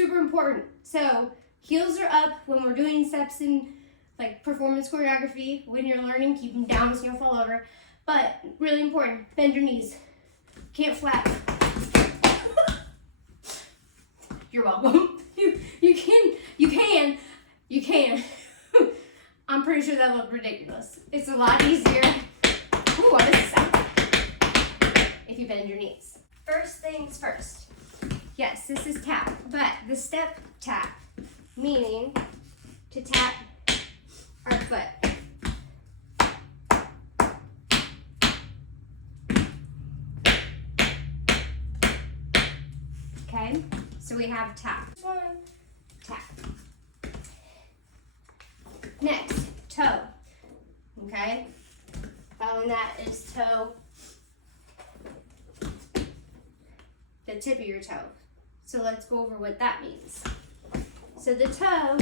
super important. So heels are up when we're doing steps in like performance choreography. When you're learning, keep them down so you don't fall over. But really important, bend your knees. Can't flap. You're welcome. You can. I'm pretty sure that looked ridiculous. It's a lot easier. Ooh, what does it sound like? If you bend your knees. First things first. Yes, this is tap, but the step tap, meaning to tap our foot. Okay, so we have tap. One, tap. Next, toe. Okay, following that is toe, the tip of your toe. So let's go over what that means. So the toe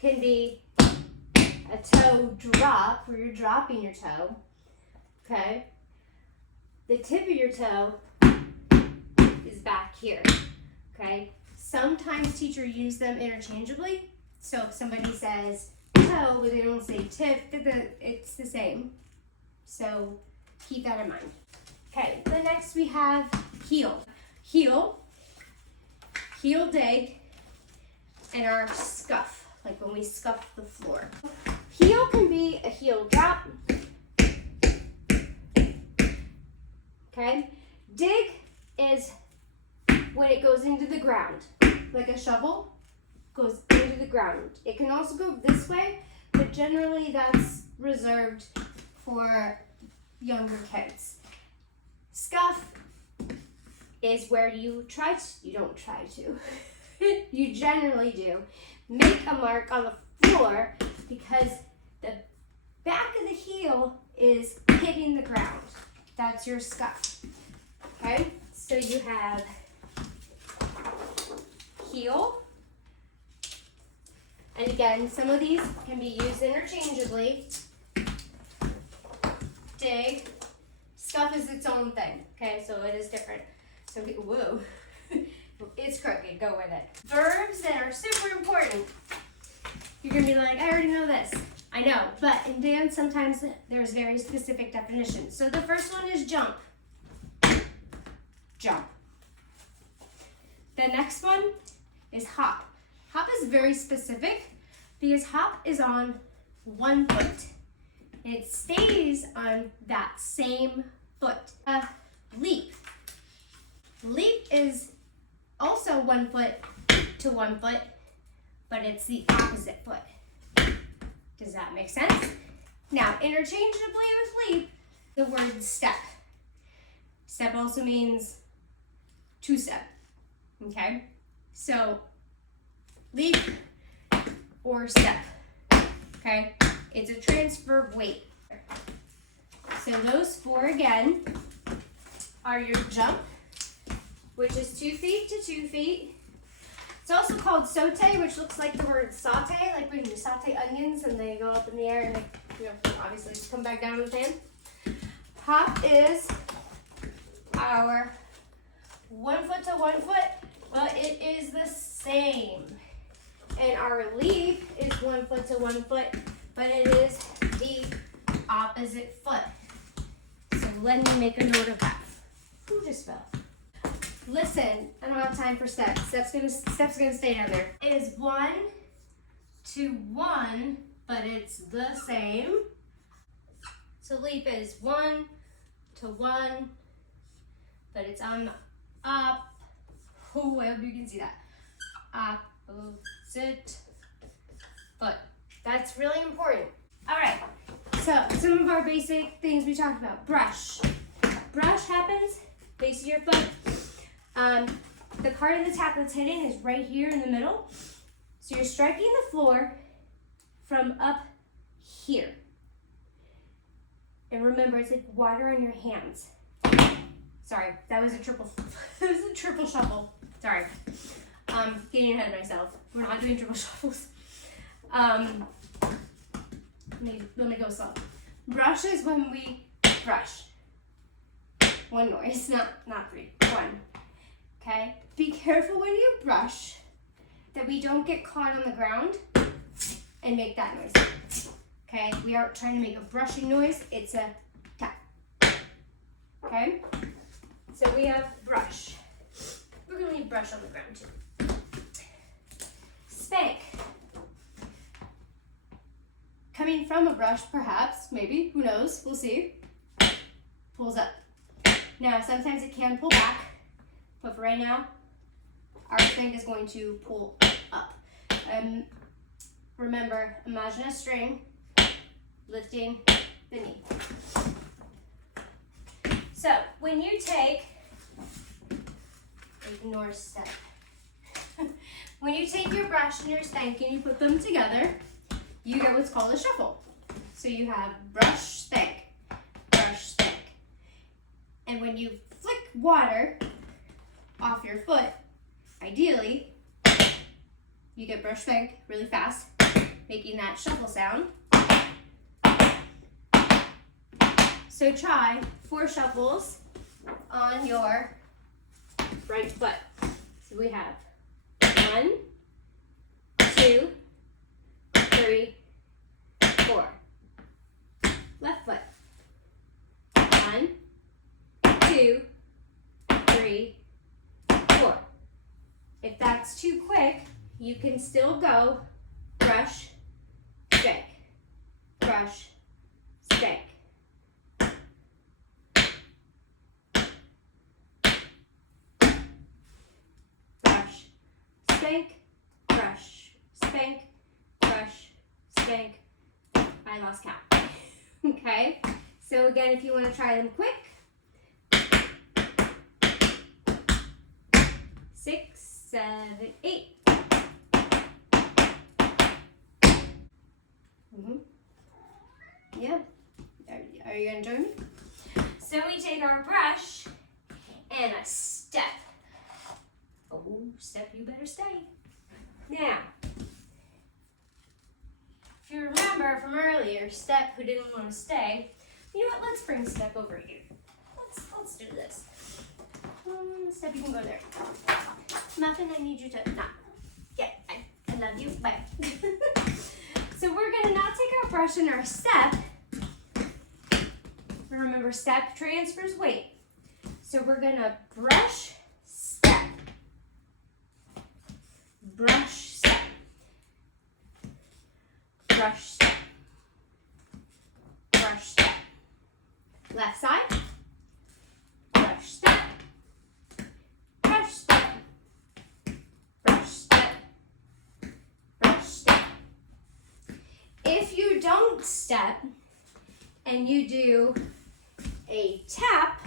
can be a toe drop, where you're dropping your toe. Okay, the tip of your toe is back here. Okay, sometimes teachers use them interchangeably. So if somebody says toe, but they don't say tip, it's the same. So keep that in mind. Okay, the next we have heel. Heel dig, and our scuff, like when we scuff the floor. Heel can be a heel drop. Okay, dig is when it goes into the ground, like a shovel goes into the ground. It can also go this way, but generally that's reserved for younger kids. Scuff is where you don't try to, you generally do, make a mark on the floor because the back of the heel is hitting the ground. That's your scuff. Okay, so you have heel, and again, some of these can be used interchangeably. Dig, scuff is its own thing, okay, so it is different. So, whoa, it's crooked, go with it. Verbs that are super important. You're gonna be like, I already know this. I know, but in dance, sometimes there's very specific definitions. So the first one is jump. Jump. The next one is hop. Hop is very specific because hop is on one foot. And it stays on that same foot. Leap. Leap is also 1 foot to 1 foot, but it's the opposite foot. Does that make sense? Now, interchangeably with leap, the word step. Step also means two step, okay? So, leap or step, okay? It's a transfer of weight. So those four again are your jump, which is 2 feet to 2 feet. It's also called saute, which looks like the word saute, like when you saute onions and they go up in the air and they, obviously just come back down in the pan. Hop is our 1 foot to 1 foot, but it is the same. And our leap is 1 foot to 1 foot, but it is the opposite foot. So let me make a note of that. Who just fell? Listen, I don't have time for steps. Steps gonna stay down there. It is 1 to 1, but it's the same. So leap is 1 to 1, but it's on the up. Oh, I hope you can see that. Opposite foot. That's really important. All right. So some of our basic things we talked about. Brush. Brush happens base of your foot. The part of the tap that's hitting is right here in the middle. So you're striking the floor from up here. And remember, it's like water on your hands. Sorry, that was a triple shuffle. Sorry. Getting ahead of myself. We're not doing triple shuffles. Let me go slow. Brush is when we brush. One noise, not three. One. Okay? Be careful when you brush that we don't get caught on the ground and make that noise. Okay, we aren't trying to make a brushing noise, it's a tap. Okay, so we have brush. We're gonna leave brush on the ground too. Spank. Coming from a brush, perhaps, maybe, who knows, we'll see. Pulls up. Now, sometimes it can pull back, but for right now, our spank is going to pull up. Remember, imagine a string lifting the knee. So, when you take, ignore step. When you take your brush and your spank and you put them together, you get what's called a shuffle. So you have brush, spank, brush, spank. And when you flick water off your foot, ideally, you get brush, spank really fast, making that shuffle sound. So try 4 shuffles on your right foot. So we have 1, 2, 3, 4. Left foot. 1, 2, 3, 4. If that's too quick, you can still go brush, spank, brush, spank. Brush, spank, brush, spank, brush, spank. I lost count. Okay, so again, if you want to try them quick, 6, 7, 8. Yeah. Are you gonna join me? So we take our brush and a step. Oh, step, you better stay. Now, if you remember from earlier, Step, who didn't want to stay, you know what, let's bring Step over here. Let's do this. Step, you can go there. Muffin, I need you to, no. Yeah, I love you, bye. So we're gonna now take our brush and our step. Remember, step transfers weight. So we're gonna brush, step. Brush, step. Brush, step. Brush, step. Left side. Brush, step. Brush, step. Brush, step. Brush, step. If you don't step and you do a tap,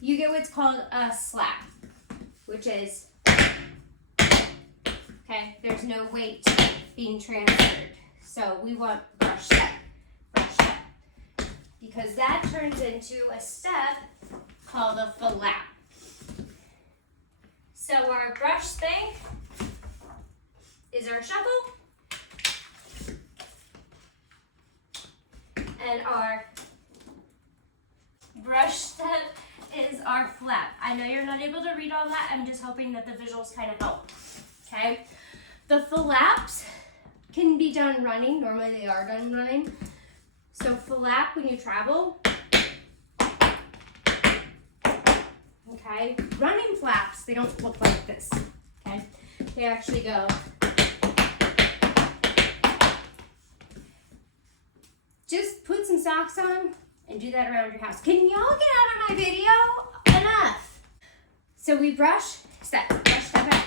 you get what's called a slap, which is, okay, there's no weight being transferred. So we want brush step, because that turns into a step called a flap. So our brush spank is our shuffle, and our brush step is our flap. I know you're not able to read all that. I'm just hoping that the visuals kind of help. Okay? The flaps can be done running. Normally they are done running. So flap when you travel. Okay? Running flaps, they don't look like this. Okay? They actually go. Just put some socks on and do that around your house. Can y'all get out of my video? Enough. So we brush, step, out.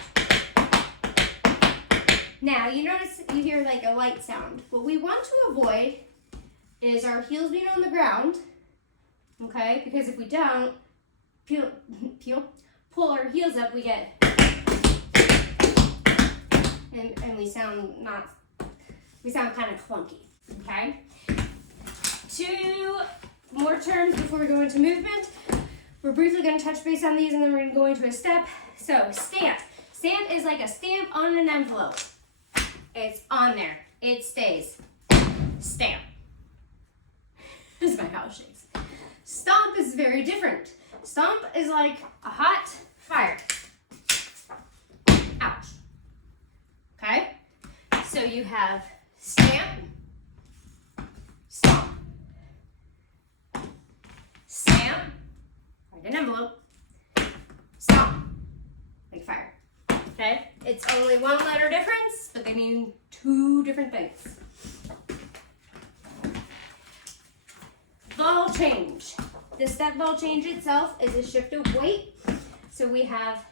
Now, you notice you hear like a light sound. What we want to avoid is our heels being on the ground, okay? Because if we don't, pull our heels up, we get, and we sound kind of clunky, okay? 2 more terms before we go into movement. We're briefly going to touch base on these and then we're going to go into a step. So stamp. Stamp is like a stamp on an envelope. It's on there. It stays. Stamp. This is my house shakes. Stomp is very different. Stomp is like a hot fire. Ouch. Okay? So you have stamp, stomp. Stamp, write an envelope, stomp, like fire. Okay? It's only one letter difference, but they mean two different things. Ball change. The step ball change itself is a shift of weight. So we have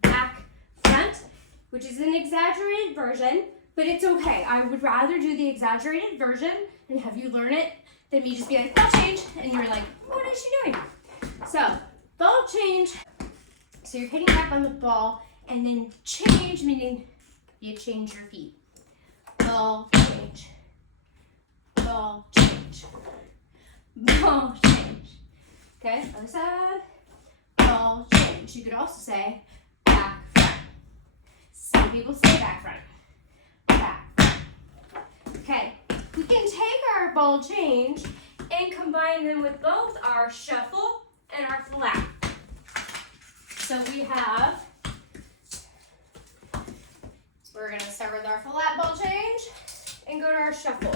back, front, which is an exaggerated version, but it's okay. I would rather do the exaggerated version and have you learn it than me just be like, ball change, and you're like, what is she doing? So, ball change. So you're hitting back on the ball, and then change, meaning you change your feet. Ball change. Ball change. Ball change. Okay, other side. Ball change. You could also say back, front. Some people say back, front. Back, front. Okay, we can take our ball change and combine them with both our shuffle and our flap. So we have, we're gonna start with our flat ball change and go to our shuffle.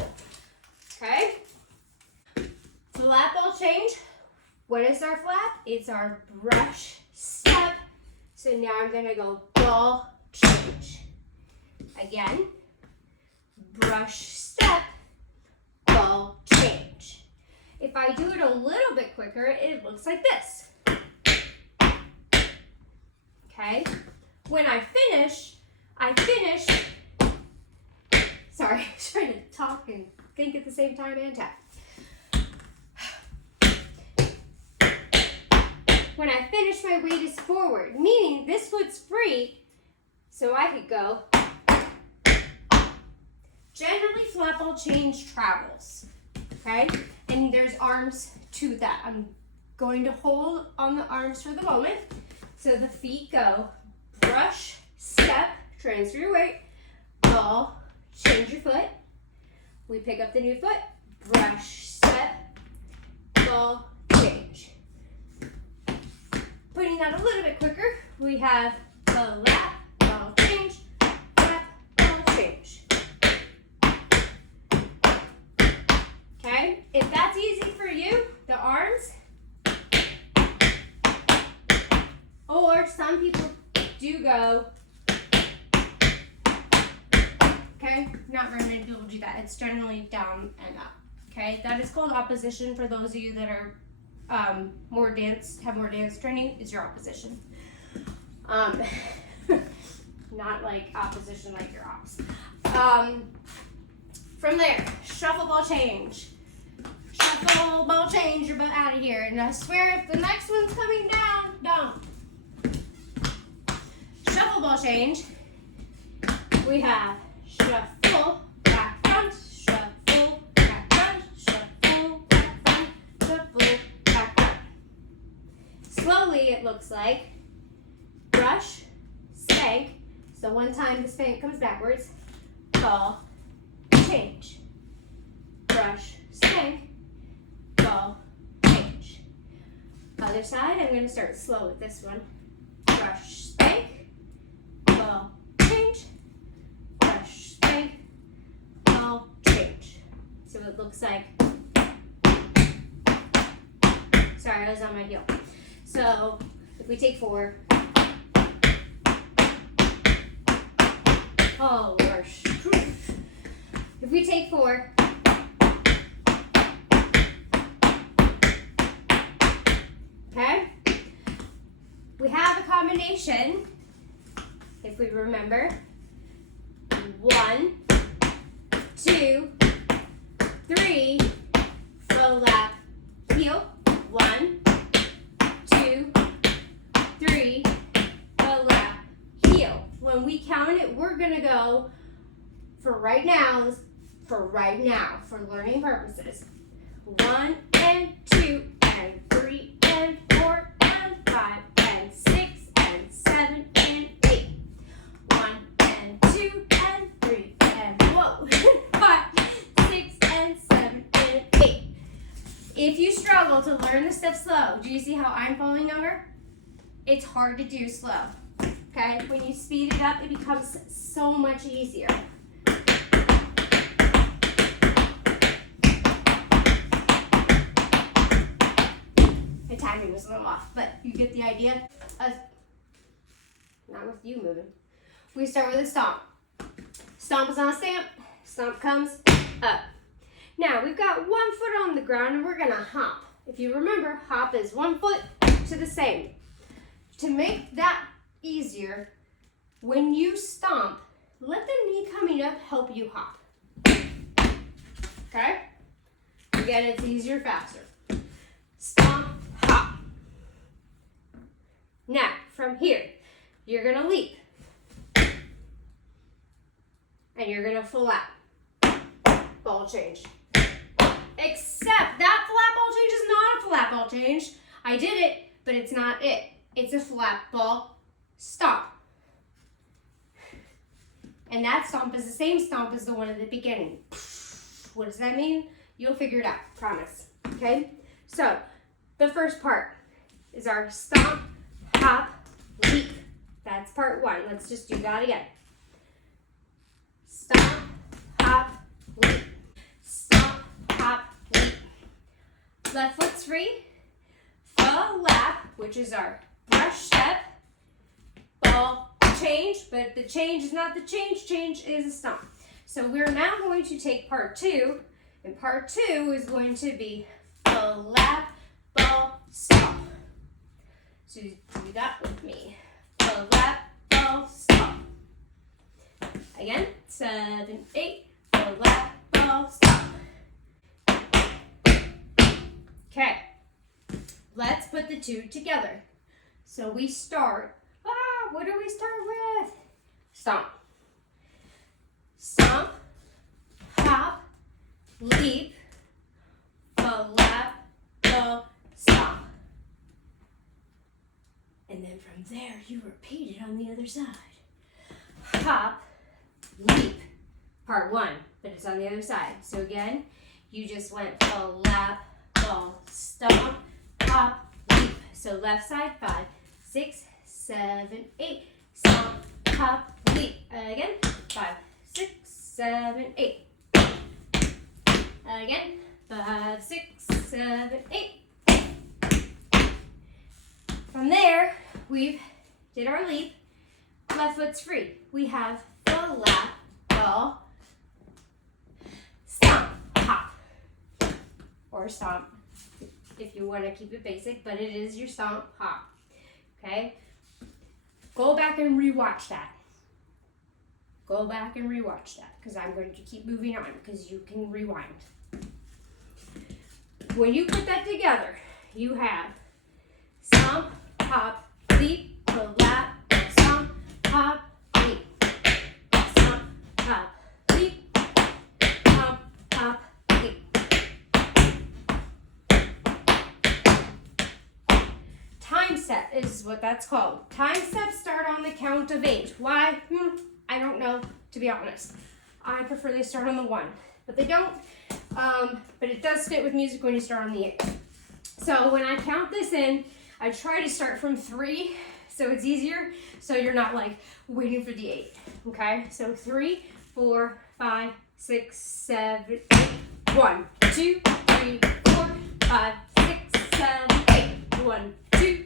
Okay? Flat ball change. What is our flap? It's our brush step. So now I'm gonna go ball change. Again, brush step, ball change. If I do it a little bit quicker, it looks like this. Okay? When I finish, sorry, I was trying to talk and think at the same time and tap. When I finish, my weight is forward, meaning this foot's free, so I could go. Generally, flat ball change travels, okay? And there's arms to that. I'm going to hold on the arms for the moment. So the feet go brush, step, transfer your weight, ball, change your foot. We pick up the new foot, brush, step, ball, change. Putting that a little bit quicker, we have the lap, ball, change, lap, ball, change. Okay, if that's easy for you, the arms, or some people do go, okay, not very many people do that. It's generally down and up, okay? That is called opposition for those of you that are have more dance training, is your opposition. Not like opposition like your ops. From there, shuffle ball change. Shuffle ball change, you're out of here. And I swear if the next one's coming down, don't. Shuffle ball change. We have shuffle, back front, shuffle, back front, shuffle, back front, shuffle, back front. Slowly it looks like brush, spank. So one time the spank comes backwards. Ball, change. Brush, spank, ball, change. Other side, I'm going to start slow with this one. Brush, spank, ball, change. Brush, spank, ball, change. So it looks like, sorry, I was on my heel. So if we take 4, oh, gosh. If we take 4, okay, we have a combination, if we remember, 1, 2, 3, flap, heel, 1, 2, 3, flap, heel. When we count it, we're gonna go for right now, for learning purposes. 1 and 2 and 3 and 4 and 5 and 6 and 7 and 8. 1 and 2 and 3 and 5, 6 and 7 and 8. If you struggle, beneficial to learn the steps slow. Do you see how I'm following over? It's hard to do slow. Okay? When you speed it up, it becomes so much easier. My timing was a little off, but you get the idea. Not with you moving. We start with a stomp. Stomp is on a stamp. Stomp comes up. Now, we've got 1 foot on the ground and we're gonna hop. If you remember, hop is 1 foot to the same. To make that easier, when you stomp, let the knee coming up help you hop. Okay? Again, it's easier, faster. Stomp, hop. Now, from here, you're gonna leap. And you're gonna flap. Ball change. Except that flat ball change is not a flat ball change. I did it, but it's not it. It's a flat ball stomp. And that stomp is the same stomp as the one at the beginning. What does that mean? You'll figure it out, promise. Okay? So, the first part is our stomp, hop, leap. That's part 1. Let's just do that again. Stomp, hop, leap. Stomp, hop, leap. Left foot's free. Flap, which is our brush step. Ball change, but the change is not the change. Change is a stomp. So we're now going to take part 2, and part 2 is going to be flap, ball, stomp. So do that with me. Flap, ball, stomp. Again, 7, 8, flap, ball, stomp. Okay, let's put the 2 together. So we start, what do we start with? Stomp. Stomp, hop, leap, flap, ball, stomp. And then from there, you repeat it on the other side. Hop, leap, part 1, but it's on the other side. So again, you just went flap, ball, stomp, hop, leap. So left side, 5, 6, 7, 8, stomp, hop, leap. Again, 5, 6, 7, 8. Again, 5, 6, 7, 8. From there, we did our leap. Left foot's free. We have flap, ball, stomp, hop, or stomp if you want to keep it basic, but it is your stomp, hop. Okay? Go back and rewatch that. Go back and rewatch that because I'm going to keep moving on because you can rewind. When you put that together, you have stomp, hop, leap, flap, stomp, hop, leap, stomp, hop, leap, stomp, hop, leap. Time step is what that's called. Time steps start on the count of 8. Why? I don't know, to be honest. I prefer they start on the 1, but they don't. But it does fit with music when you start on the 8. So when I count this in, I try to start from 3, so it's easier, so you're not like waiting for the 8, okay? So 3, 4, 5, 6, 7, 8, 1, 2, 3, 4, 5, 6, 7, 8, 1, 2, 3,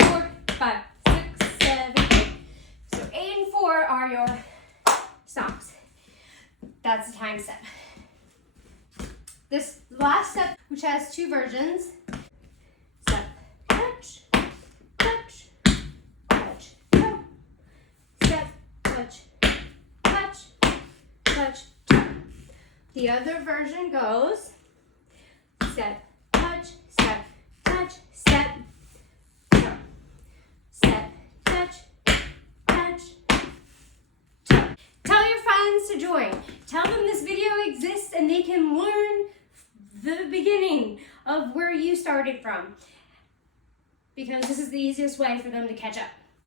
4, 5, 6, 7, 8. So 8 and 4 are your stomps. That's the time step. This last step, which has 2 versions, step, touch, touch, touch, go. Step, touch, touch, touch, touch. The other version goes step, touch, step, touch, step, touch, step, touch, touch, touch. Tell your friends to join. Tell them this video exists and they can learn the beginning of where you started from, because this is the easiest way for them to catch up.